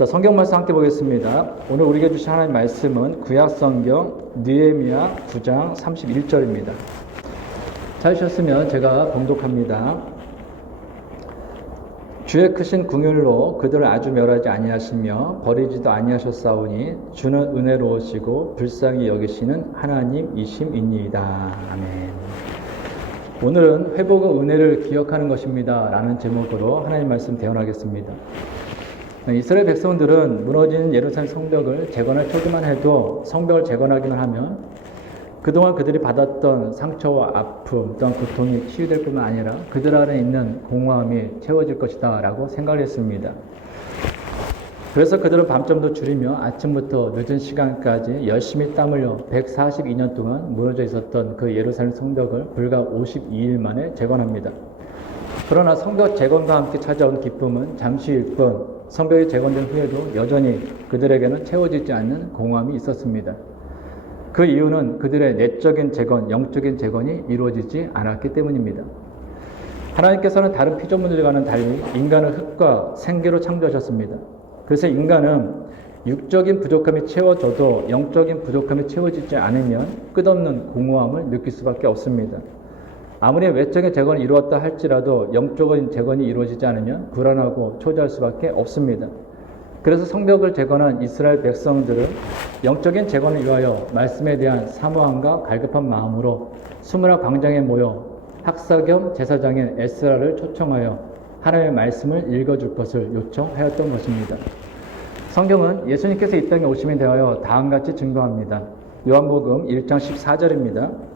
자, 성경 말씀 함께 보겠습니다. 오늘 우리에게 주신 하나님의 말씀은 구약 성경 느헤미야 9장 31절입니다. 찾으셨으면 제가 봉독합니다. 주의 크신 긍휼로 그들을 아주 멸하지 아니하시며 버리지도 아니하셨사오니 주는 은혜로우시고 불쌍히 여기시는 하나님이심이니이다. 아멘. 오늘은 회복의 은혜를 기억하는 것입니다 라는 제목으로 하나님 말씀 대언하겠습니다. 이스라엘 백성들은 무너진 예루살렘 성벽을 재건하기만 해도 성벽을 재건하기만 하면 그동안 그들이 받았던 상처와 아픔 또한 고통이 치유될 뿐만 아니라 그들 안에 있는 공허함이 채워질 것이다 라고 생각을 했습니다. 그래서 그들은 밤잠도 줄이며 아침부터 늦은 시간까지 열심히 땀 흘려 142년 동안 무너져 있었던 그 예루살렘 성벽을 불과 52일 만에 재건합니다. 그러나 성벽 재건과 함께 찾아온 기쁨은 잠시일 뿐 성벽이 재건된 후에도 여전히 그들에게는 채워지지 않는 공허함이 있었습니다. 그 이유는 그들의 내적인 재건, 영적인 재건이 이루어지지 않았기 때문입니다. 하나님께서는 다른 피조물들과는 달리 인간을 흙과 생기로 창조하셨습니다. 그래서 인간은 육적인 부족함이 채워져도 영적인 부족함이 채워지지 않으면 끝없는 공허함을 느낄 수밖에 없습니다. 아무리 외적인 재건이 이루었다 할지라도 영적인 재건이 이루어지지 않으면 불안하고 초조할 수밖에 없습니다. 그래서 성벽을 재건한 이스라엘 백성들은 영적인 재건을 위하여 말씀에 대한 사모함과 갈급한 마음으로 수문화 광장에 모여 학사 겸 제사장인 에스라를 초청하여 하나님의 말씀을 읽어줄 것을 요청하였던 것입니다. 성경은 예수님께서 이 땅에 오심에 대하여 다음같이 증거합니다. 요한복음 1장 14절입니다.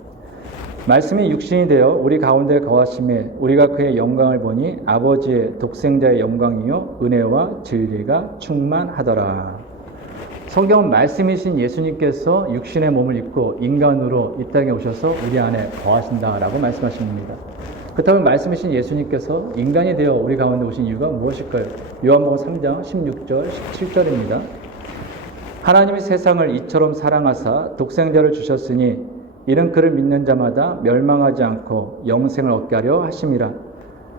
말씀이 육신이 되어 우리 가운데 거하심에 우리가 그의 영광을 보니 아버지의 독생자의 영광이요 은혜와 진리가 충만하더라. 성경은 말씀이신 예수님께서 육신의 몸을 입고 인간으로 이 땅에 오셔서 우리 안에 거하신다라고 말씀하십니다. 그렇다면 말씀이신 예수님께서 인간이 되어 우리 가운데 오신 이유가 무엇일까요? 요한복음 3장 16절 17절입니다. 하나님이 세상을 이처럼 사랑하사 독생자를 주셨으니 이는 그를 믿는 자마다 멸망하지 않고 영생을 얻게 하려 하심이라.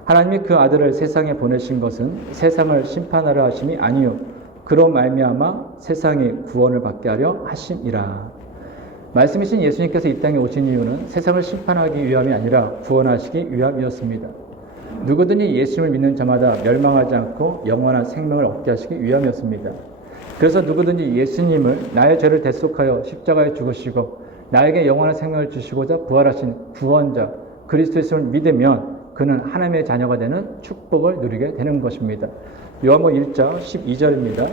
하나님이 그 아들을 세상에 보내신 것은 세상을 심판하려 하심이 아니요 그로 말미암아 세상이 구원을 받게 하려 하심이라. 말씀이신 예수님께서 이 땅에 오신 이유는 세상을 심판하기 위함이 아니라 구원하시기 위함이었습니다. 누구든지 예수님을 믿는 자마다 멸망하지 않고 영원한 생명을 얻게 하시기 위함이었습니다. 그래서 누구든지 예수님을 나의 죄를 대속하여 십자가에 죽으시고 나에게 영원한 생명을 주시고자 부활하신 구원자 그리스도 예수를 믿으면 그는 하나님의 자녀가 되는 축복을 누리게 되는 것입니다. 요한복음 1장 12절입니다.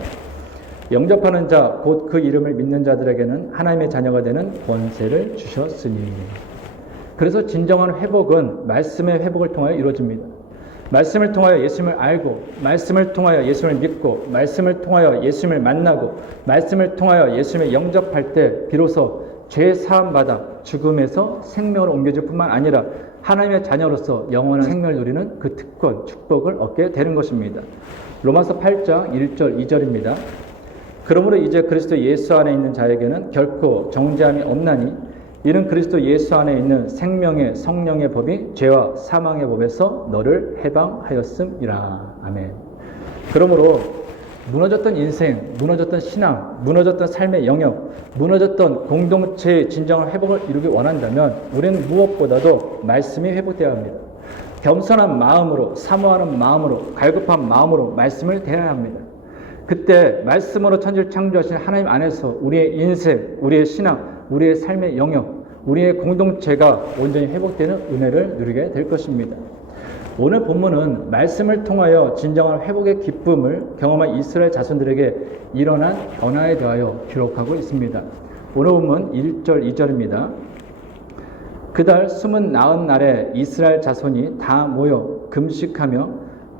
영접하는 자 곧 그 이름을 믿는 자들에게는 하나님의 자녀가 되는 권세를 주셨으니. 그래서 진정한 회복은 말씀의 회복을 통하여 이루어집니다. 말씀을 통하여 예수님을 알고 말씀을 통하여 예수님을 믿고 말씀을 통하여 예수님을 만나고 말씀을 통하여 예수님을 영접할 때 비로소 죄 사함받아 죽음에서 생명으로 옮겨질 뿐만 아니라 하나님의 자녀로서 영원한 생명을 누리는 그 특권, 축복을 얻게 되는 것입니다. 로마서 8장 1절 2절입니다. 그러므로 이제 그리스도 예수 안에 있는 자에게는 결코 정죄함이 없나니 이는 그리스도 예수 안에 있는 생명의 성령의 법이 죄와 사망의 법에서 너를 해방하였음이라. 아멘. 그러므로 무너졌던 인생, 무너졌던 신앙, 무너졌던 삶의 영역, 무너졌던 공동체의 진정한 회복을 이루기 원한다면 우리는 무엇보다도 말씀이 회복되어야 합니다. 겸손한 마음으로, 사모하는 마음으로, 갈급한 마음으로 말씀을 대해야 합니다. 그때 말씀으로 천지를 창조하신 하나님 안에서 우리의 인생, 우리의 신앙, 우리의 삶의 영역, 우리의 공동체가 온전히 회복되는 은혜를 누리게 될 것입니다. 오늘 본문은 말씀을 통하여 진정한 회복의 기쁨을 경험한 이스라엘 자손들에게 일어난 변화에 대하여 기록하고 있습니다. 오늘 본문 1절 2절입니다. 그달 숨은 나은 날에 이스라엘 자손이 다 모여 금식하며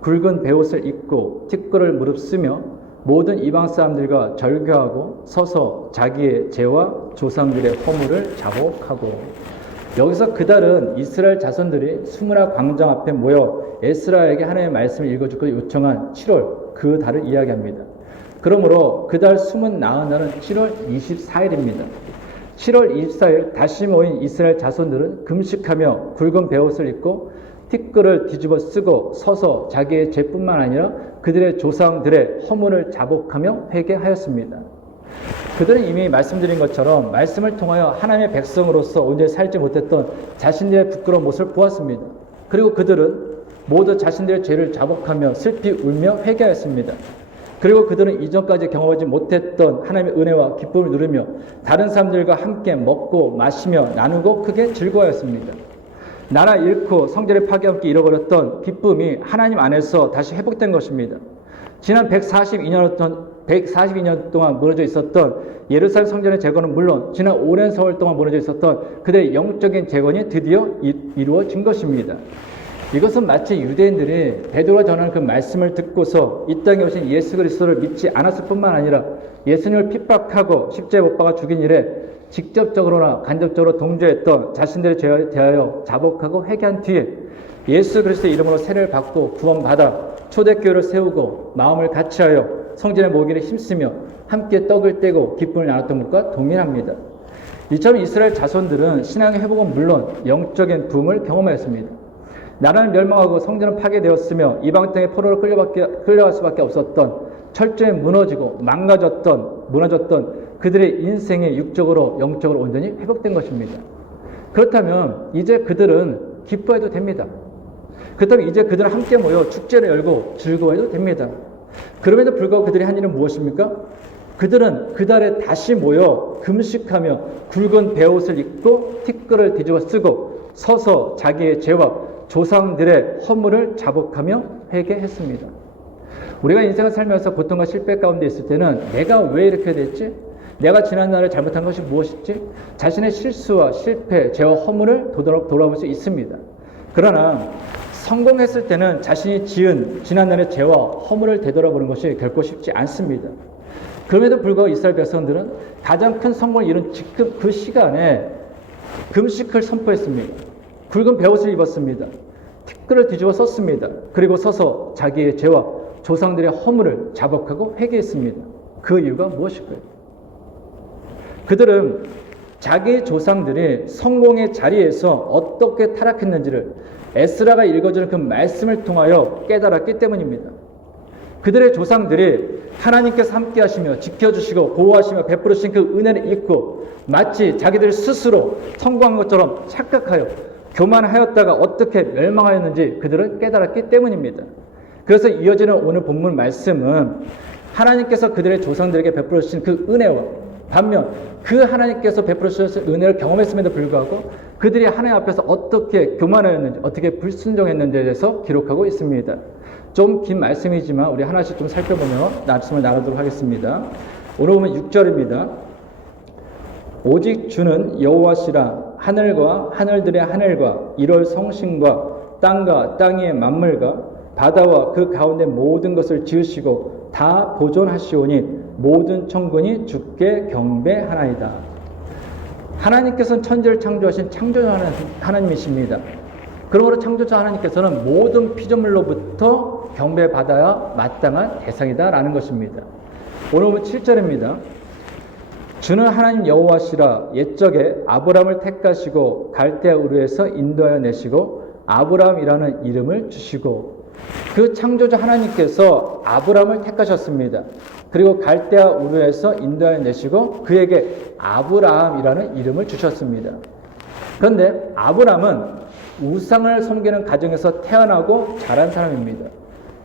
굵은 베옷을 입고 티끌을 무릅쓰며 모든 이방 사람들과 절교하고 서서 자기의 죄와 조상들의 허물을 자복하고. 여기서 그달은 이스라엘 자손들이 수문화 광장 앞에 모여 에스라에게 하나님의 말씀을 읽어줄 것을 요청한 7월 그 달을 이야기합니다. 그러므로 그달 숨은 나은 날은 7월 24일입니다. 7월 24일 다시 모인 이스라엘 자손들은 금식하며 굵은 베옷을 입고 티끌을 뒤집어 쓰고 서서 자기의 죄뿐만 아니라 그들의 조상들의 허물을 자복하며 회개하였습니다. 그들은 이미 말씀드린 것처럼 말씀을 통하여 하나님의 백성으로서 온전히 살지 못했던 자신들의 부끄러운 모습을 보았습니다. 그리고 그들은 모두 자신들의 죄를 자복하며 슬피 울며 회개하였습니다. 그리고 그들은 이전까지 경험하지 못했던 하나님의 은혜와 기쁨을 누리며 다른 사람들과 함께 먹고 마시며 나누고 크게 즐거워했습니다. 나라 잃고 성전의 파괴와 함께 잃어버렸던 기쁨이 하나님 안에서 다시 회복된 것입니다. 지난 142년 동안 무너져 있었던 예루살렘 성전의 재건은 물론 지난 오랜 세월 동안 무너져 있었던 그들의 영적인 재건이 드디어 이루어진 것입니다. 이것은 마치 유대인들이 베드로가 전하는 그 말씀을 듣고서 이 땅에 오신 예수 그리스도를 믿지 않았을 뿐만 아니라 예수님을 핍박하고 십자가에 못 박아 죽인 일에 직접적으로나 간접적으로 동조했던 자신들의 죄에 대하여 자복하고 회개한 뒤에 예수 그리스도의 이름으로 세례를 받고 구원받아 초대교회를 세우고 마음을 같이하여 성전의 모기를 힘쓰며 함께 떡을 떼고 기쁨을 나눴던 것과 동일합니다. 이처럼 이스라엘 자손들은 신앙의 회복은 물론 영적인 부흥을 경험하였습니다. 나라는 멸망하고 성전은 파괴되었으며 이방 땅에 포로로 끌려갈 수밖에 없었던 철저히 무너지고 무너졌던 그들의 인생이 육적으로 영적으로 온전히 회복된 것입니다. 그렇다면 이제 그들은 기뻐해도 됩니다. 그렇다면 이제 그들은 함께 모여 축제를 열고 즐거워해도 됩니다. 그럼에도 불구하고 그들이 한 일은 무엇입니까? 그들은 그달에 다시 모여 금식하며 굵은 베옷을 입고 티끌을 뒤집어 쓰고 서서 자기의 죄와 조상들의 허물을 자복하며 회개했습니다. 우리가 인생을 살면서 고통과 실패 가운데 있을 때는 내가 왜 이렇게 됐지? 내가 지난날에 잘못한 것이 무엇이지? 자신의 실수와 실패, 죄와 허물을 돌아볼 수 있습니다. 그러나 성공했을 때는 자신이 지은 지난날의 죄와 허물을 되돌아보는 것이 결코 쉽지 않습니다. 그럼에도 불구하고 이스라엘 백성들은 가장 큰 성공을 이룬 지금 그 시간에 금식을 선포했습니다. 굵은 베옷을 입었습니다. 티끌을 뒤집어 썼습니다. 그리고 서서 자기의 죄와 조상들의 허물을 자복하고 회개했습니다. 그 이유가 무엇일까요? 그들은 자기 조상들이 성공의 자리에서 어떻게 타락했는지를 에스라가 읽어주는 그 말씀을 통하여 깨달았기 때문입니다. 그들의 조상들이 하나님께서 함께 하시며 지켜주시고 보호하시며 베풀으신 그 은혜를 잊고 마치 자기들 스스로 성공한 것처럼 착각하여 교만하였다가 어떻게 멸망하였는지 그들은 깨달았기 때문입니다. 그래서 이어지는 오늘 본문 말씀은 하나님께서 그들의 조상들에게 베풀어 주신 그 은혜와 반면 그 하나님께서 베풀어 주신 은혜를 경험했음에도 불구하고 그들이 하나님 앞에서 어떻게 교만하였는지 어떻게 불순종했는지에 대해서 기록하고 있습니다. 좀 긴 말씀이지만 우리 하나씩 좀 살펴보며 말씀을 나누도록 하겠습니다. 오늘 보면 6절입니다. 오직 주는 여호와시라. 하늘과 하늘들의 하늘과 1월 성신과 땅과 땅의 만물과 바다와 그 가운데 모든 것을 지으시고 다 보존하시오니 모든 천군이 주께 경배하나이다. 하나님께서는 천지를 창조하신 창조자 하나님이십니다. 그러므로 창조자 하나님께서는 모든 피조물로부터 경배받아야 마땅한 대상이다라는 것입니다. 오늘 보면 7절입니다. 주는 하나님 여호와시라. 옛적에 아브람을 택하시고 갈대아 우르에서 인도하여 내시고 아브람이라는 이름을 주시고 그 창조자 하나님께서 아브람을 택하셨습니다. 그리고 갈대아 우르에서 인도하여 내시고 그에게 아브람이라는 이름을 주셨습니다. 그런데 아브람은 우상을 섬기는 가정에서 태어나고 자란 사람입니다.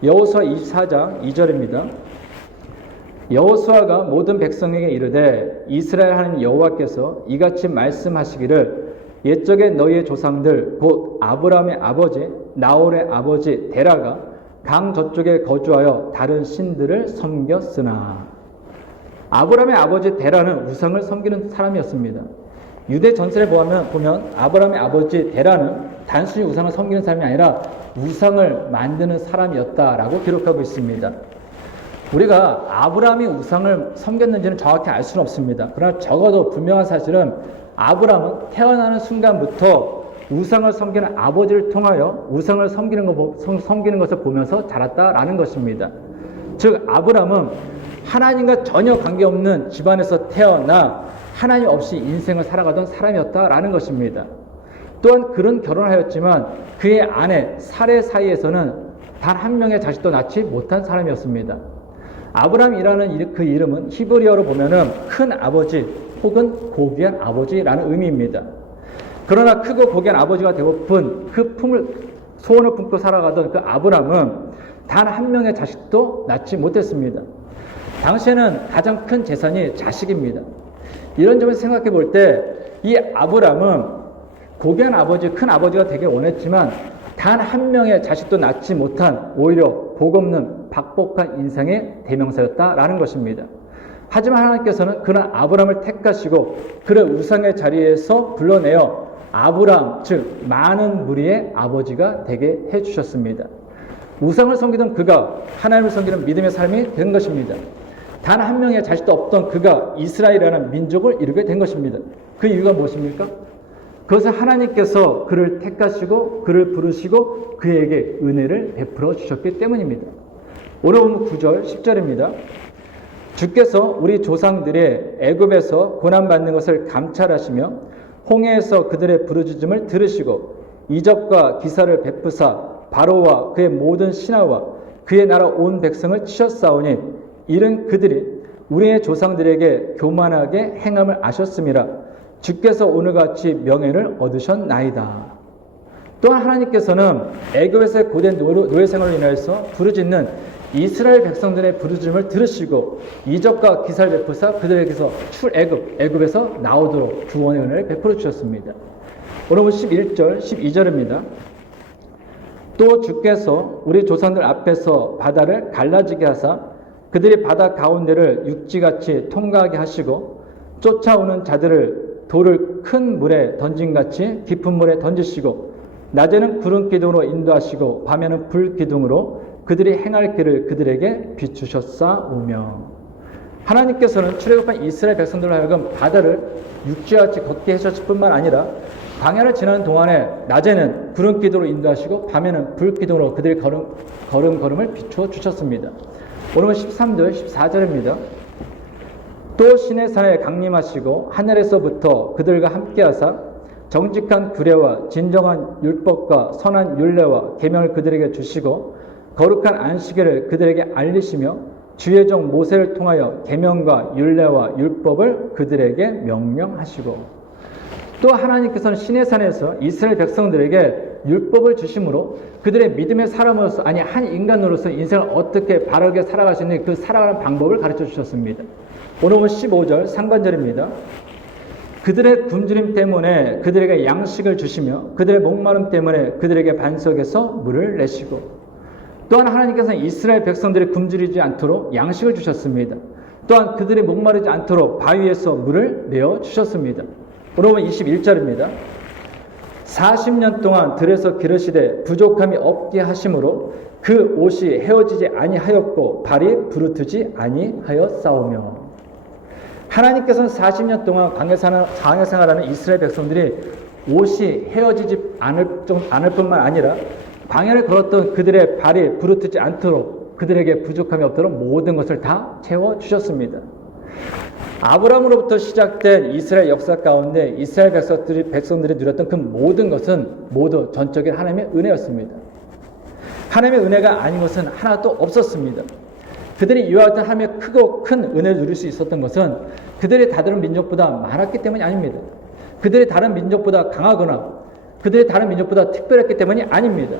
여호수아 24장 2절입니다. 여호수아가 모든 백성에게 이르되 이스라엘 하나님 여호와께서 이같이 말씀하시기를 옛적에 너희의 조상들 곧 아브람의 아버지 나홀의 아버지 데라가 강 저쪽에 거주하여 다른 신들을 섬겼으나. 아브람의 아버지 데라는 우상을 섬기는 사람이었습니다. 유대 전설에 보면 아브람의 아버지 데라는 단순히 우상을 섬기는 사람이 아니라 우상을 만드는 사람이었다라고 기록하고 있습니다. 우리가 아브람이 우상을 섬겼는지는 정확히 알 수는 없습니다. 그러나 적어도 분명한 사실은 아브람은 태어나는 순간부터 우상을 섬기는 아버지를 통하여 우상을 섬기는 것을 보면서 자랐다라는 것입니다. 즉 아브람은 하나님과 전혀 관계없는 집안에서 태어나 하나님 없이 인생을 살아가던 사람이었다라는 것입니다. 또한 그런 결혼하였지만 그의 아내 사레 사이에서는 단 한 명의 자식도 낳지 못한 사람이었습니다. 아브람이라는 그 이름은 히브리어로 보면은 큰 아버지 혹은 고귀한 아버지라는 의미입니다. 그러나 크고 고귀한 아버지가 되고픈 그 소원을 품고 살아가던 그 아브람은 단 한 명의 자식도 낳지 못했습니다. 당시에는 가장 큰 재산이 자식입니다. 이런 점을 생각해 볼 때 이 아브람은 고귀한 아버지, 큰 아버지가 되길 원했지만 단 한 명의 자식도 낳지 못한 오히려 복없는 박복한 인생의 대명사였다라는 것입니다. 하지만 하나님께서는 그런 아브람을 택하시고 그의 우상의 자리에서 불러내어 아브람, 즉 많은 무리의 아버지가 되게 해주셨습니다. 우상을 섬기던 그가 하나님을 섬기는 믿음의 삶이 된 것입니다. 단 한 명의 자식도 없던 그가 이스라엘이라는 민족을 이루게 된 것입니다. 그 이유가 무엇입니까? 그것은 하나님께서 그를 택하시고 그를 부르시고 그에게 은혜를 베풀어 주셨기 때문입니다. 오늘 보면 9절, 10절입니다. 주께서 우리 조상들의 애굽에서 고난받는 것을 감찰하시며 홍해에서 그들의 부르짖음을 들으시고 이적과 기사를 베푸사 바로와 그의 모든 신하와 그의 나라 온 백성을 치셨사오니 이는 그들이 우리의 조상들에게 교만하게 행함을 아셨음이라. 주께서 오늘같이 명예를 얻으셨나이다. 또한 하나님께서는 애굽에서의 고된 노예 생활로 인하여서 부르짖는 이스라엘 백성들의 부르짖음을 들으시고 이적과 기사를 베푸사 그들에게서 애굽에서 나오도록 구원의 은혜를 베풀어 주셨습니다. 오늘 11절, 12절입니다. 또 주께서 우리 조상들 앞에서 바다를 갈라지게 하사 그들이 바다 가운데를 육지같이 통과하게 하시고 쫓아오는 자들을 돌을 큰 물에 던진같이 깊은 물에 던지시고 낮에는 구름 기둥으로 인도하시고 밤에는 불 기둥으로 그들이 행할 길을 그들에게 비추셨사오며. 하나님께서는 출애굽한 이스라엘 백성들로 하여금 바다를 육지같이 걷게 하셨을 뿐만 아니라 광야를 지나는 동안에 낮에는 구름 기둥으로 인도하시고 밤에는 불 기둥으로 그들의 걸음을 비추어 주셨습니다. 오늘은 13절, 14절입니다. 또 시내산에 강림하시고 하늘에서부터 그들과 함께하사 정직한 규례와 진정한 율법과 선한 율례와 계명을 그들에게 주시고 거룩한 안식일을 그들에게 알리시며 주의 종 모세를 통하여 계명과 율례와 율법을 그들에게 명령하시고. 또 하나님께서는 시내산에서 이스라엘 백성들에게 율법을 주심으로 그들의 믿음의 사람으로서, 아니 한 인간으로서 인생을 어떻게 바르게 살아가시는 그 살아가는 방법을 가르쳐 주셨습니다. 오늘 15절 상반절입니다. 그들의 굶주림 때문에 그들에게 양식을 주시며 그들의 목마름 때문에 그들에게 반석에서 물을 내시고. 또한 하나님께서는 이스라엘 백성들이 굶주리지 않도록 양식을 주셨습니다. 또한 그들이 목마르지 않도록 바위에서 물을 내어 주셨습니다. 오늘 21절입니다. 40년 동안 들에서 기르시되 부족함이 없게 하심으로 그 옷이 헤어지지 아니하였고 발이 부르트지 아니하였사오며. 하나님께서는 40년 동안 광야 생활하는 이스라엘 백성들이 옷이 헤어지지 않을 뿐만 아니라 광야를 걸었던 그들의 발이 부르트지 않도록 그들에게 부족함이 없도록 모든 것을 다 채워주셨습니다. 아브라함으로부터 시작된 이스라엘 역사 가운데 이스라엘 백성들이 누렸던 그 모든 것은 모두 전적인 하나님의 은혜였습니다. 하나님의 은혜가 아닌 것은 하나도 없었습니다. 그들이 이와 같은 하나님의 크고 큰 은혜를 누릴 수 있었던 것은 그들이 다른 민족보다 많았기 때문이 아닙니다. 그들이 다른 민족보다 강하거나 그들이 다른 민족보다 특별했기 때문이 아닙니다.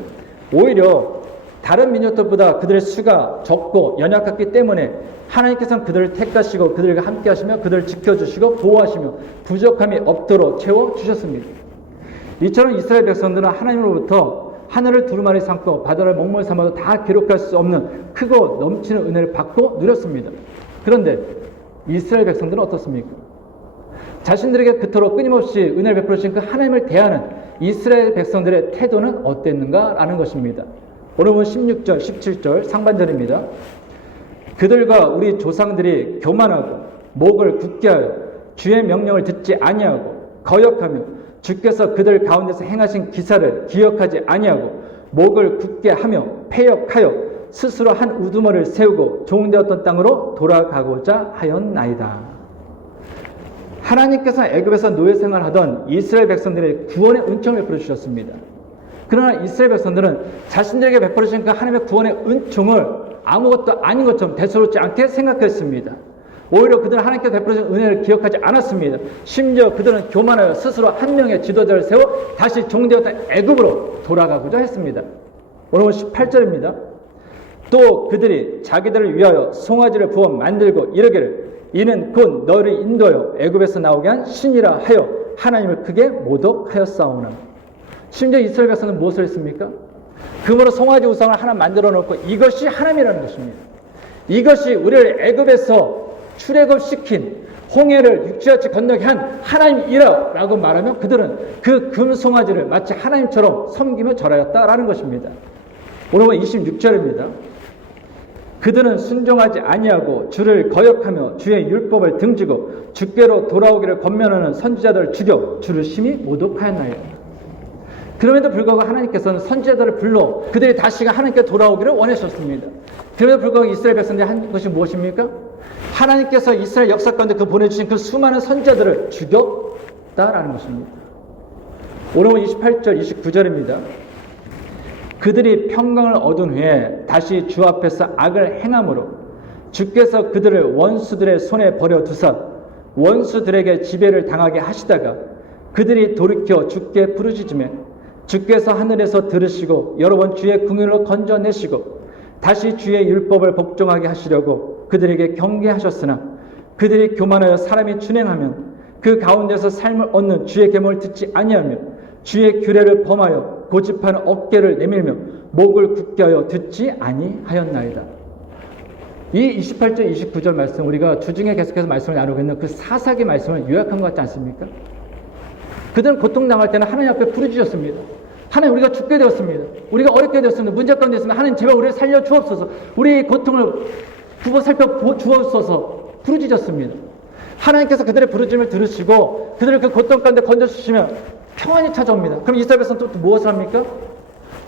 오히려 다른 민족들보다 그들의 수가 적고 연약했기 때문에 하나님께서는 그들을 택하시고 그들과 함께 하시며 그들을 지켜주시고 보호하시며 부족함이 없도록 채워주셨습니다. 이처럼 이스라엘 백성들은 하나님으로부터 하늘을 두루마리 삼고 바다를 먹물 삼아도 다 기록할 수 없는 크고 넘치는 은혜를 받고 누렸습니다. 그런데 이스라엘 백성들은 어떻습니까? 자신들에게 그토록 끊임없이 은혜를 베풀어 주신 그 하나님을 대하는 이스라엘 백성들의 태도는 어땠는가라는 것입니다. 오늘 16절, 17절 상반절입니다. 그들과 우리 조상들이 교만하고 목을 굳게 하여 주의 명령을 듣지 아니하고 거역하며 주께서 그들 가운데서 행하신 기사를 기억하지 아니하고 목을 굳게 하며 패역하여 스스로 한 우두머리를 세우고 종되었던 땅으로 돌아가고자 하였나이다. 하나님께서 애굽에서 노예 생활하던 이스라엘 백성들의 구원의 은총을 베풀어 주셨습니다. 그러나 이스라엘 백성들은 자신들에게 베풀어 주신 그 하나님의 구원의 은총을 아무것도 아닌 것처럼 대수롭지 않게 생각했습니다. 오히려 그들은 하나님께서 베풀어 주신 은혜를 기억하지 않았습니다. 심지어 그들은 교만하여 스스로 한 명의 지도자를 세워 다시 종되었던 애굽으로 돌아가고자 했습니다. 오늘 18절입니다. 또 그들이 자기들을 위하여 송아지를 부어 만들고 이르기를 이는 곧 너를 인도하여 애굽에서 나오게 한 신이라 하여 하나님을 크게 모독하였사오나. 심지어 이스라엘 백성은 무엇을 했습니까? 금으로 송아지 우상을 하나 만들어 놓고 이것이 하나님이라는 것입니다. 이것이 우리를 애굽에서 출애굽시킨 홍해를 육지같이 건너게 한 하나님이라 라고 말하면 그들은 그 금송아지를 마치 하나님처럼 섬기며 절하였다라는 것입니다. 오늘 26절입니다. 그들은 순종하지 아니하고 주를 거역하며 주의 율법을 등지고 주께로 돌아오기를 권면하는 선지자들을 죽여 주를 심히 모독하였나이다. 그럼에도 불구하고 하나님께서는 선지자들을 불러 그들이 다시가 하나님께 돌아오기를 원하셨습니다. 그럼에도 불구하고 이스라엘 백성들이 한 것이 무엇입니까? 하나님께서 이스라엘 역사 가운데 그 보내주신 그 수많은 선지자들을 죽였다라는 것입니다. 오늘 28절 29절입니다. 그들이 평강을 얻은 후에 다시 주 앞에서 악을 행함으로 주께서 그들을 원수들의 손에 버려두사 원수들에게 지배를 당하게 하시다가 그들이 돌이켜 주께 부르짖으며 주께서 하늘에서 들으시고 여러 번 주의 긍휼로 건져내시고 다시 주의 율법을 복종하게 하시려고 그들에게 경계하셨으나 그들이 교만하여 사람이 준행하면 그 가운데서 삶을 얻는 주의 계명을 듣지 아니하며 주의 규례를 범하여 고집하는 어깨를 내밀며 목을 굳게 하여 듣지 아니하였나이다. 이 28절 29절 말씀 우리가 주중에 계속해서 말씀을 나누고 있는 그 사사기 말씀을 요약한 것 같지 않습니까? 그들은 고통당할 때는 하나님 앞에 부르짖었습니다. 하나님 우리가 죽게 되었습니다. 우리가 어렵게 되었습니다. 문제 가운데 있습니다. 하나님 제발 우리를 살려 주옵소서. 우리의 고통을 두고 살펴 주옵소서 부르짖었습니다. 하나님께서 그들의 부르짖음을 들으시고 그들을 그 고통 가운데 건져주시면 평안이 찾아옵니다. 그럼 이스라엘 백성은 또 무엇을 합니까?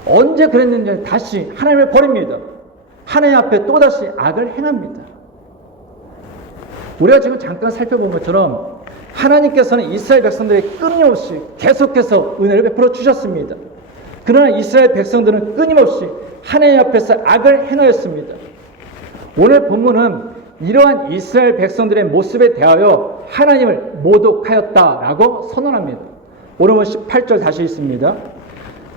언제 그랬는지 다시 하나님을 버립니다. 하나님 앞에 또다시 악을 행합니다. 우리가 지금 잠깐 살펴본 것처럼 하나님께서는 이스라엘 백성들에게 끊임없이 계속해서 은혜를 베풀어 주셨습니다. 그러나 이스라엘 백성들은 끊임없이 하나님 앞에서 악을 행하였습니다. 오늘 본문은 이러한 이스라엘 백성들의 모습에 대하여 하나님을 모독하였다라고 선언합니다. 오늘 18절 다시 있습니다.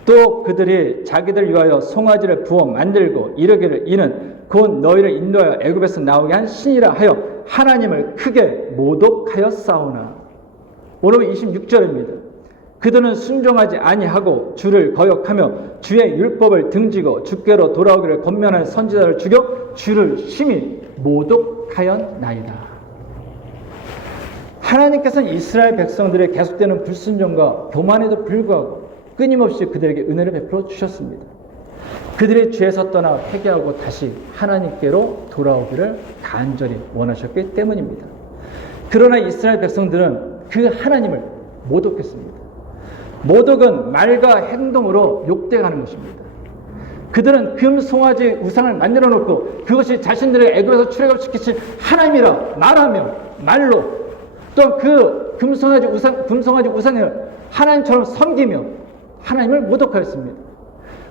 또 그들이 자기들 위하여 송아지를 부어 만들고 이르기를 이는 곧 너희를 인도하여 애굽에서 나오게 한 신이라 하여 하나님을 크게 모독하였사오나. 오늘 26절입니다. 그들은 순종하지 아니하고 주를 거역하며 주의 율법을 등지고 주께로 돌아오기를 권면하는 선지자를 죽여 주를 심히 모독하였나이다. 하나님께서는 이스라엘 백성들의 계속되는 불순종과 교만에도 불구하고 끊임없이 그들에게 은혜를 베풀어 주셨습니다. 그들의 죄에서 떠나 회개하고 다시 하나님께로 돌아오기를 간절히 원하셨기 때문입니다. 그러나 이스라엘 백성들은 그 하나님을 모독했습니다. 모독은 말과 행동으로 욕되가는 것입니다. 그들은 금 송아지 우상을 만들어 놓고 그것이 자신들의 애굽에서 출애굽시키신 하나님이라 말하며 말로 또 그 금송아지 우상을 하나님처럼 섬기며 하나님을 모독하였습니다.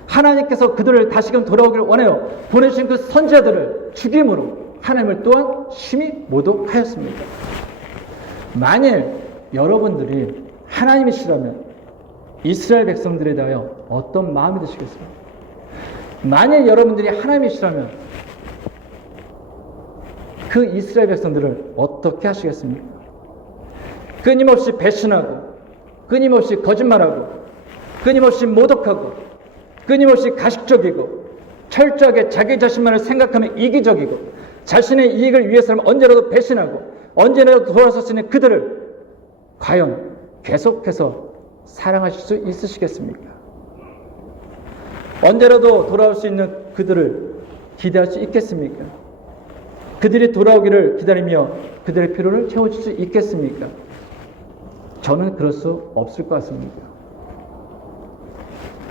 하나님께서 그들을 다시금 돌아오기를 원하여 보내주신 그 선지자들을 죽임으로 하나님을 또한 심히 모독하였습니다. 만일 여러분들이 하나님이시라면 이스라엘 백성들에 대하여 어떤 마음이 드시겠습니까? 만일 여러분들이 하나님이시라면 그 이스라엘 백성들을 어떻게 하시겠습니까? 끊임없이 배신하고 끊임없이 거짓말하고 끊임없이 모독하고 끊임없이 가식적이고 철저하게 자기 자신만을 생각하며 이기적이고 자신의 이익을 위해서는 언제라도 배신하고 언제라도 돌아설 수 있는 그들을 과연 계속해서 사랑하실 수 있으시겠습니까? 언제라도 돌아올 수 있는 그들을 기대할 수 있겠습니까? 그들이 돌아오기를 기다리며 그들의 필요를 채워줄 수 있겠습니까? 저는 그럴 수 없을 것 같습니다.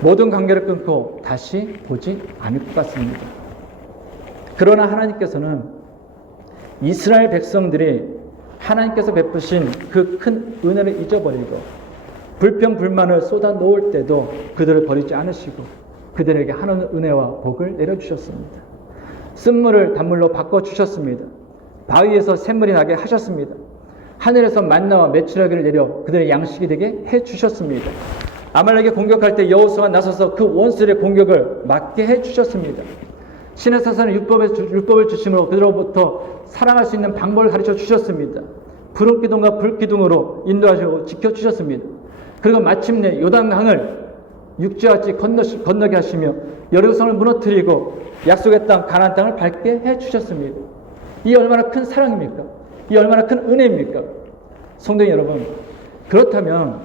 모든 관계를 끊고 다시 보지 않을 것 같습니다. 그러나 하나님께서는 이스라엘 백성들이 하나님께서 베푸신 그 큰 은혜를 잊어버리고 불평 불만을 쏟아 놓을 때도 그들을 버리지 않으시고 그들에게 하나님의 은혜와 복을 내려주셨습니다. 쓴물을 단물로 바꿔주셨습니다. 바위에서 샘물이 나게 하셨습니다. 하늘에서 만나와 메추라기를 내려 그들의 양식이 되게 해주셨습니다. 아말렉이 공격할 때 여호수아가 나서서 그 원수의 공격을 막게 해주셨습니다. 신의 사사는 율법을 주심으로 그들로부터 살아갈 수 있는 방법을 가르쳐 주셨습니다. 푸른 기둥과 불기둥으로 인도하시고 지켜주셨습니다. 그리고 마침내 요단강을 육지같이 건너게 하시며 여리고성을 무너뜨리고 약속의 땅 가나안 땅을 밟게 해주셨습니다. 이 얼마나 큰 사랑입니까? 이 얼마나 큰 은혜입니까? 성도 여러분, 그렇다면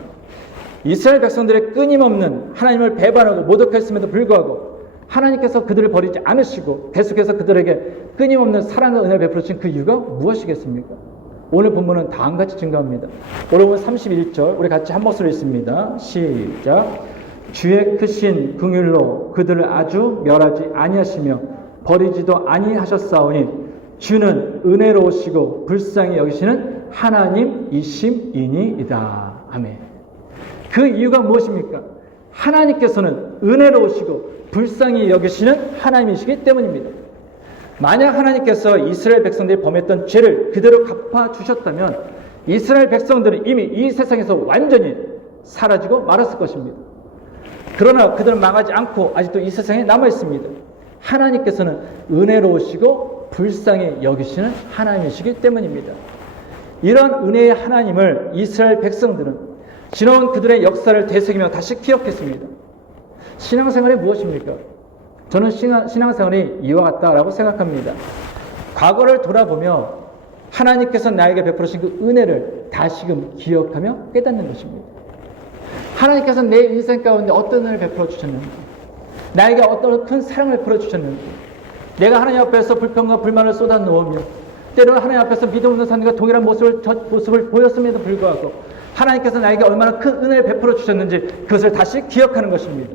이스라엘 백성들의 끊임없는 하나님을 배반하고 모독했음에도 불구하고 하나님께서 그들을 버리지 않으시고 계속해서 그들에게 끊임없는 사랑과 은혜를 베풀어 주신 그 이유가 무엇이겠습니까? 오늘 본문은 다음같이 증가합니다. 오늘 본 31절 우리 같이 한 목소리 읽습니다. 시작. 주의 크신 긍휼로 그들을 아주 멸하지 아니하시며 버리지도 아니하셨사오니 주는 은혜로우시고 불쌍히 여기시는 하나님이심이니이다. 아멘. 그 이유가 무엇입니까? 하나님께서는 은혜로우시고 불쌍히 여기시는 하나님이시기 때문입니다. 만약 하나님께서 이스라엘 백성들이 범했던 죄를 그대로 갚아주셨다면 이스라엘 백성들은 이미 이 세상에서 완전히 사라지고 말았을 것입니다. 그러나 그들은 망하지 않고 아직도 이 세상에 남아있습니다. 하나님께서는 은혜로우시고 불쌍히 여기시는 하나님이시기 때문입니다. 이런 은혜의 하나님을 이스라엘 백성들은 지나온 그들의 역사를 되새기며 다시 기억했습니다. 신앙생활이 무엇입니까? 저는 신앙생활이 이와 같다라고 생각합니다. 과거를 돌아보며 하나님께서 나에게 베풀으신 그 은혜를 다시금 기억하며 깨닫는 것입니다. 하나님께서 내 인생 가운데 어떤 은혜를 베풀어 주셨는지, 나에게 어떤 큰 사랑을 베풀어 주셨는지, 내가 하나님 앞에서 불평과 불만을 쏟아 놓으며 때로는 하나님 앞에서 믿음 없는 사람들과 동일한 모습을 보였음에도 불구하고 하나님께서 나에게 얼마나 큰 은혜를 베풀어 주셨는지 그것을 다시 기억하는 것입니다.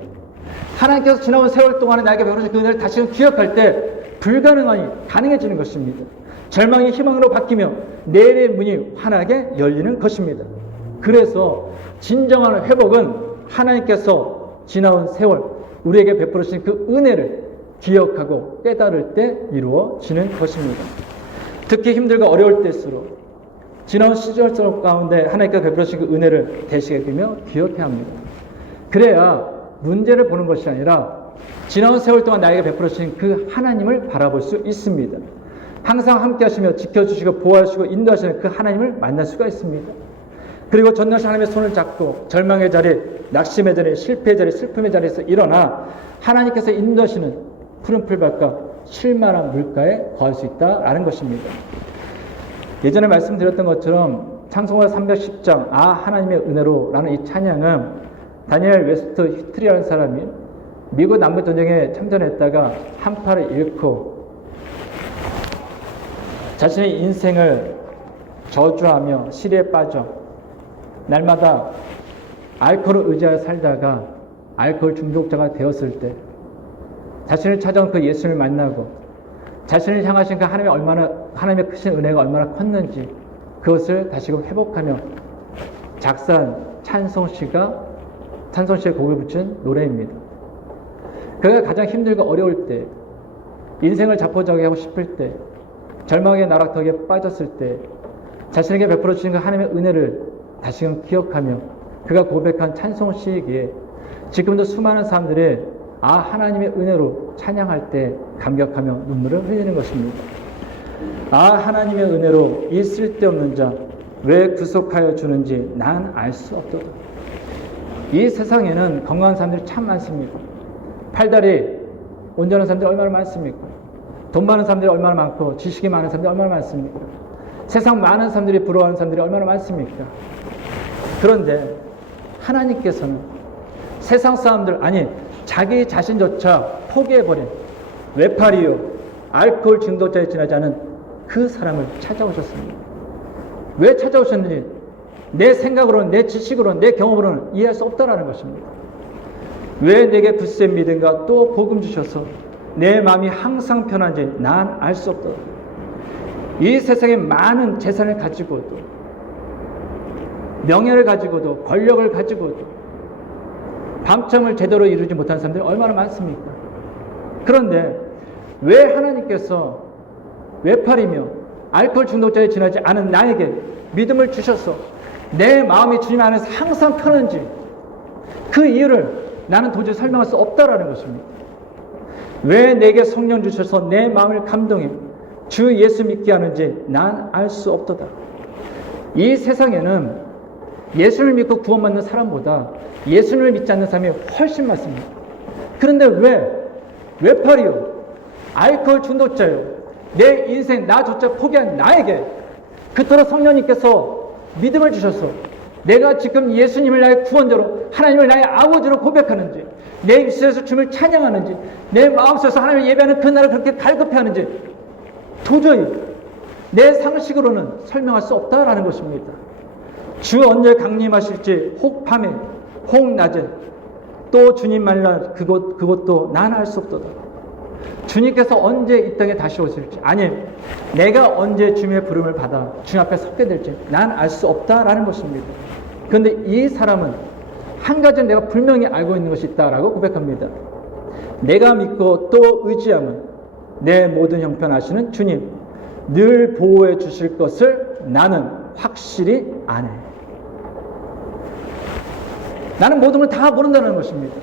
하나님께서 지나온 세월 동안에 나에게 베풀어주신 그 은혜를 다시금 기억할 때 불가능함이 가능해지는 것입니다. 절망이 희망으로 바뀌며 내일의 문이 환하게 열리는 것입니다. 그래서 진정한 회복은 하나님께서 지나온 세월 우리에게 베풀어주신 그 은혜를 기억하고 깨달을 때 이루어지는 것입니다. 특히 힘들고 어려울 때일수록 지나온 시절 가운데 하나님께서 베풀어주신 그 은혜를 되새기며 기억해야 합니다. 그래야 문제를 보는 것이 아니라 지나온 세월 동안 나에게 베풀어주신 그 하나님을 바라볼 수 있습니다. 항상 함께 하시며 지켜주시고 보호하시고 인도하시는 그 하나님을 만날 수가 있습니다. 그리고 전능하신 하나님의 손을 잡고 절망의 자리, 낙심의 자리, 실패의 자리, 슬픔의 자리에서 일어나 하나님께서 인도하시는 푸른 풀밭과 쉴만한 물가에 거할 수 있다라는 것입니다. 예전에 말씀드렸던 것처럼 창세기 310장 하나님의 은혜로라는 이 찬양은 다니엘 웨스트 히트리라는 사람이 미국 남북전쟁에 참전했다가 한 팔을 잃고 자신의 인생을 저주하며 시리에 빠져 날마다 알코올을 의지하여 살다가 알코올 중독자가 되었을 때 자신을 찾아온 그 예수를 만나고 자신을 향하신 그 하나님의 크신 은혜가 얼마나 컸는지 그것을 다시금 회복하며 작사한 찬송시의 곡을 붙인 노래입니다. 그가 가장 힘들고 어려울 때, 인생을 자포자기 하고 싶을 때, 절망의 나락턱에 빠졌을 때 자신에게 베풀어 주신 그 하나님의 은혜를 다시금 기억하며 그가 고백한 찬송시이기에 지금도 수많은 사람들이 하나님의 은혜로 찬양할 때 감격하며 눈물을 흘리는 것입니다. 하나님의 은혜로 이 쓸데없는 자 왜 구속하여 주는지 난 알 수 없도다. 이 세상에는 건강한 사람들이 참 많습니다. 팔다리 온전한 사람들이 얼마나 많습니까? 돈 많은 사람들이 얼마나 많고 지식이 많은 사람들이 얼마나 많습니까? 세상 많은 사람들이 부러워하는 사람들이 얼마나 많습니까? 그런데 하나님께서는 세상 사람들 자기 자신조차 포기해버린 외파리요 알코올 중독자에 지나지 않은 그 사람을 찾아오셨습니다. 왜 찾아오셨는지 내 생각으로는, 내 지식으로는, 내 경험으로는 이해할 수 없다라는 것입니다. 왜 내게 굳센 믿음과 또 복음 주셔서 내 마음이 항상 편한지 난 알 수 없다. 이 세상에 많은 재산을 가지고도, 명예를 가지고도, 권력을 가지고도 방점을 제대로 이루지 못하는 사람들이 얼마나 많습니까? 그런데 왜 하나님께서 외팔이며 알코올 중독자에 지나지 않은 나에게 믿음을 주셔서 내 마음이 주님 안에서 항상 편한지, 그 이유를 나는 도저히 설명할 수 없다라는 것입니다. 왜 내게 성령 주셔서 내 마음을 감동해 주 예수 믿게 하는지 난 알 수 없도다. 이 세상에는 예수를 믿고 구원받는 사람보다 예수를 믿지 않는 사람이 훨씬 많습니다. 그런데 왜 외팔이요, 알코올 중독자요, 내 인생 나조차 포기한 나에게 그토록 성령님께서 믿음을 주셔서 내가 지금 예수님을 나의 구원자로, 하나님을 나의 아버지로 고백하는지, 내 입술에서 주님을 찬양하는지, 내 마음속에서 하나님을 예배하는 그날을 그렇게 갈급해하는지 도저히 내 상식으로는 설명할 수 없다라는 것입니다. 주 언제 강림하실지, 혹 밤에 혹 낮에 또 주님 만날 그것도 난 알 수 없도다. 주님께서 언제 이 땅에 다시 오실지, 아니 내가 언제 주님의 부름을 받아 주님 앞에 섰게 될지 난 알 수 없다라는 것입니다. 그런데 이 사람은 한 가지 내가 분명히 알고 있는 것이 있다라고 고백합니다. 내가 믿고 또 의지함은 내 모든 형편 아시는 주님 늘 보호해 주실 것을 나는 확실히 아네. 나는 모든 걸 다 모른다는 것입니다.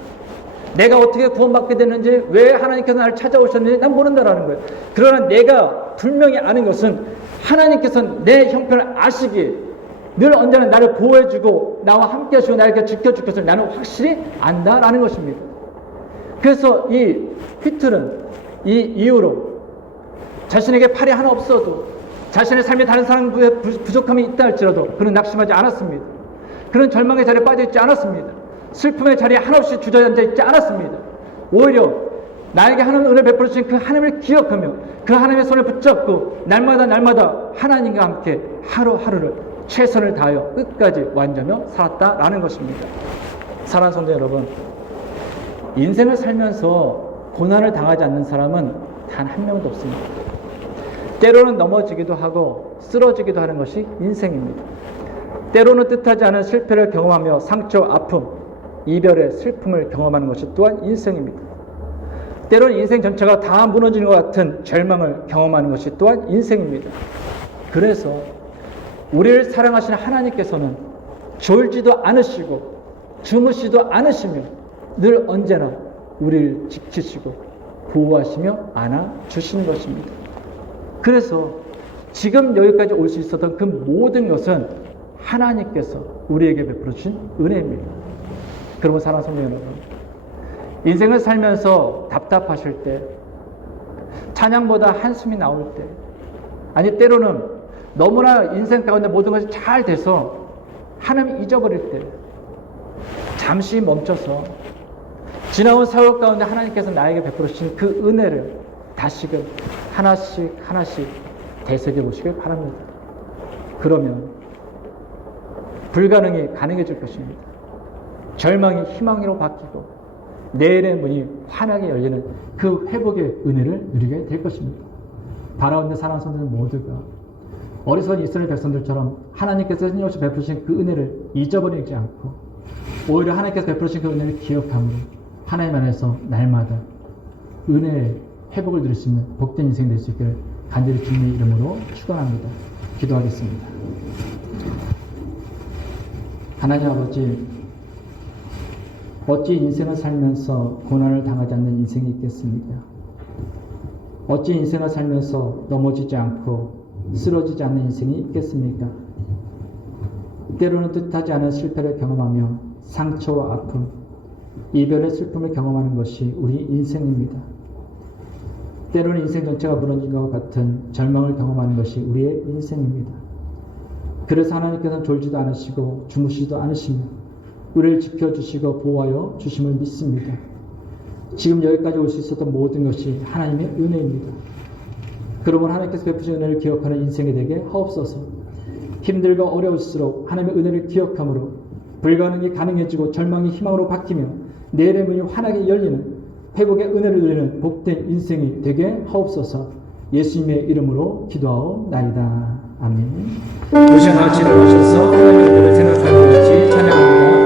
내가 어떻게 구원받게 됐는지, 왜 하나님께서 나를 찾아오셨는지 난 모른다라는 거예요. 그러나 내가 분명히 아는 것은 하나님께서 내 형편을 아시기에 늘 언제나 나를 보호해주고 나와 함께 하시고 나에게 지켜줄 것을 나는 확실히 안다라는 것입니다. 그래서 이 휘틀은 이 이유로 자신에게 팔이 하나 없어도, 자신의 삶에 다른 사람의 부족함이 있다 할지라도 그는 낙심하지 않았습니다. 그는 절망의 자리에 빠져있지 않았습니다. 슬픔의 자리에 한없이 주저앉아 있지 않았습니다. 오히려 나에게 하나님 은혜를 베풀어 주신 그 하나님을 기억하며 그 하나님의 손을 붙잡고 날마다 하나님과 함께 하루하루를 최선을 다하여 끝까지 완전하며 살았다라는 것입니다. 사랑하는 성도 여러분, 인생을 살면서 고난을 당하지 않는 사람은 단 한 명도 없습니다. 때로는 넘어지기도 하고 쓰러지기도 하는 것이 인생입니다. 때로는 뜻하지 않은 실패를 경험하며 상처, 아픔, 이별의 슬픔을 경험하는 것이 또한 인생입니다. 때로는 인생 전체가 다 무너지는 것 같은 절망을 경험하는 것이 또한 인생입니다. 그래서 우리를 사랑하시는 하나님께서는 졸지도 않으시고 주무시도 않으시며 늘 언제나 우리를 지키시고 보호하시며 안아주시는 것입니다. 그래서 지금 여기까지 올 수 있었던 그 모든 것은 하나님께서 우리에게 베풀어 주신 은혜입니다. 그러면 사랑하는 성도 여러분, 인생을 살면서 답답하실 때, 찬양보다 한숨이 나올 때, 아니 때로는 너무나 인생 가운데 모든 것이 잘 돼서 하나님 잊어버릴 때 잠시 멈춰서 지나온 세월 가운데 하나님께서 나에게 베풀어 주신 그 은혜를 다시금 하나씩 되새겨 보시길 바랍니다. 그러면 불가능이 가능해질 것입니다. 절망이 희망으로 바뀌고 내일의 문이 환하게 열리는 그 회복의 은혜를 누리게 될 것입니다. 바라오는 사랑하는 성도들 모두가 어리석은 이스라엘 백성들처럼 하나님께서 끊임없이 베푸신 그 은혜를 잊어버리지 않고 오히려 하나님께서 베푸신 그 은혜를 기억함으로 하나님 안에서 날마다 은혜의 회복을 누릴 수 있는 복된 인생이 될 수 있기를 간절히 주님의 이름으로 축원합니다. 기도하겠습니다. 하나님 아버지, 어찌 인생을 살면서 고난을 당하지 않는 인생이 있겠습니까? 어찌 인생을 살면서 넘어지지 않고 쓰러지지 않는 인생이 있겠습니까? 때로는 뜻하지 않은 실패를 경험하며 상처와 아픔, 이별의 슬픔을 경험하는 것이 우리 인생입니다. 때로는 인생 전체가 무너진 것 같은 절망을 경험하는 것이 우리의 인생입니다. 그래서 하나님께서는 졸지도 않으시고 주무시지도 않으시며 우리를 지켜주시고 보호하여 주심을 믿습니다. 지금 여기까지 올 수 있었던 모든 것이 하나님의 은혜입니다. 그러면 하나님께서 베푸신 은혜를 기억하는 인생이 되게 하옵소서. 힘들고 어려울수록 하나님의 은혜를 기억함으로 불가능이 가능해지고 절망이 희망으로 바뀌며 내일의 문이 환하게 열리는 회복의 은혜를 누리는 복된 인생이 되게 하옵소서. 예수님의 이름으로 기도하옵나이다. 아멘. 우리 시간 같이 일어나셔서 하나님의 은혜를 생각하며 같이 찬양합니다.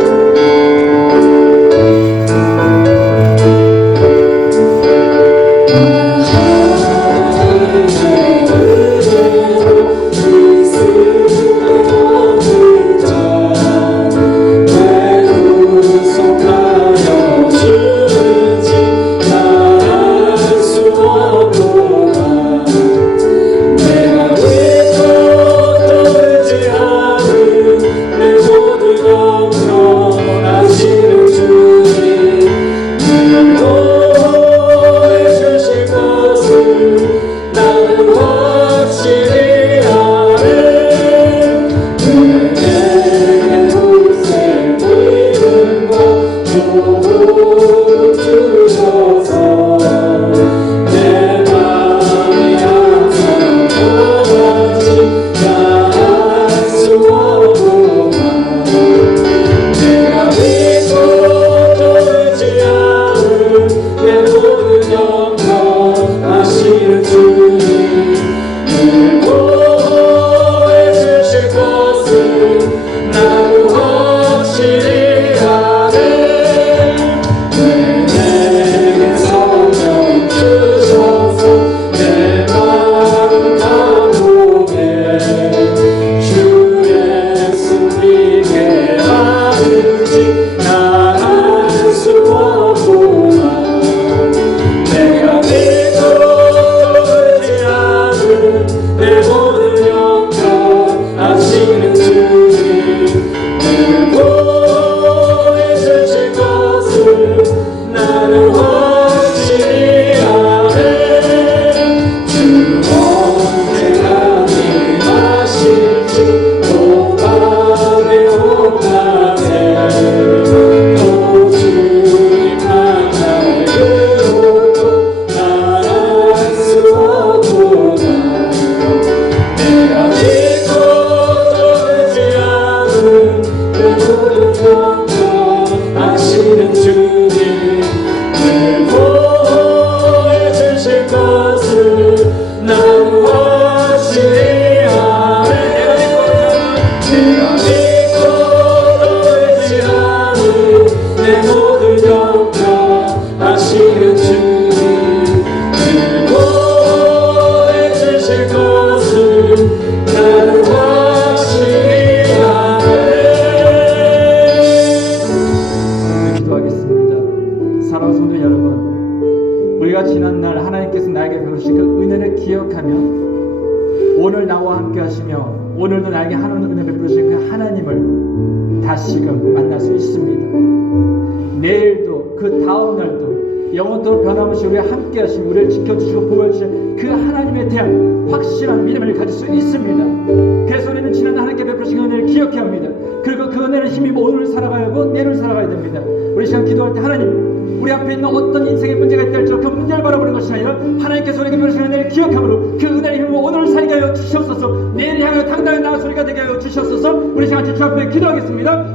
오늘 나와 함께 하시며 오늘도 나에게 하나님의 은혜 베푸신 그 하나님을 다시금 만날 수 있습니다. 내일도 그 다음날도 영원토록 변함없이 우리와 함께 하시며 우리를 지켜주시고 보호해주시는 그 하나님에 대한 확실한 믿음을 가질 수 있습니다. 그래서 우리는 지난 하나님께 베푸신 은혜를 기억해야 합니다. 그리고 그 은혜를 힘입어 오늘을 살아가야 하고 내일을 살아가야 됩니다. 우리 시간 기도할 때 하나님, 우리 앞에 있는 어떤 인생의 문제가 있다 할지라도 그 문제를 바라보는 것이 아니라 하나님께서 우리에게 베푸신 은혜를 기억함으로 그 은혜를 힘입어 오늘을 살게 하여 주시옵소서. 내일을 향하여 당당한 나아가 소리가 되게 하여 주시옵소서. 우리 시간 주 앞에 기도하겠습니다.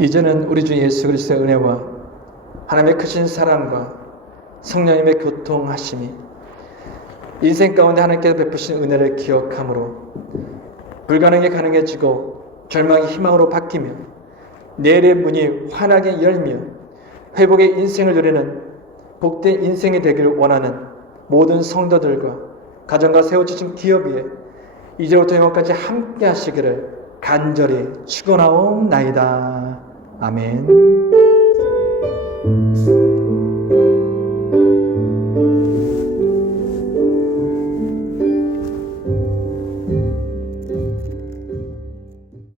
이제는 우리 주 예수 그리스도의 은혜와 하나님의 크신 사랑과 성령님의 교통하심이 인생 가운데 하나님께서 베푸신 은혜를 기억함으로 불가능이 가능해지고 절망이 희망으로 바뀌며 내일의 문이 환하게 열며 회복의 인생을 누리는 복된 인생이 되기를 원하는 모든 성도들과 가정과 세워지신 기업 위에 이제부터 영원까지 함께 하시기를 간절히 축원하옵나이다. 아멘.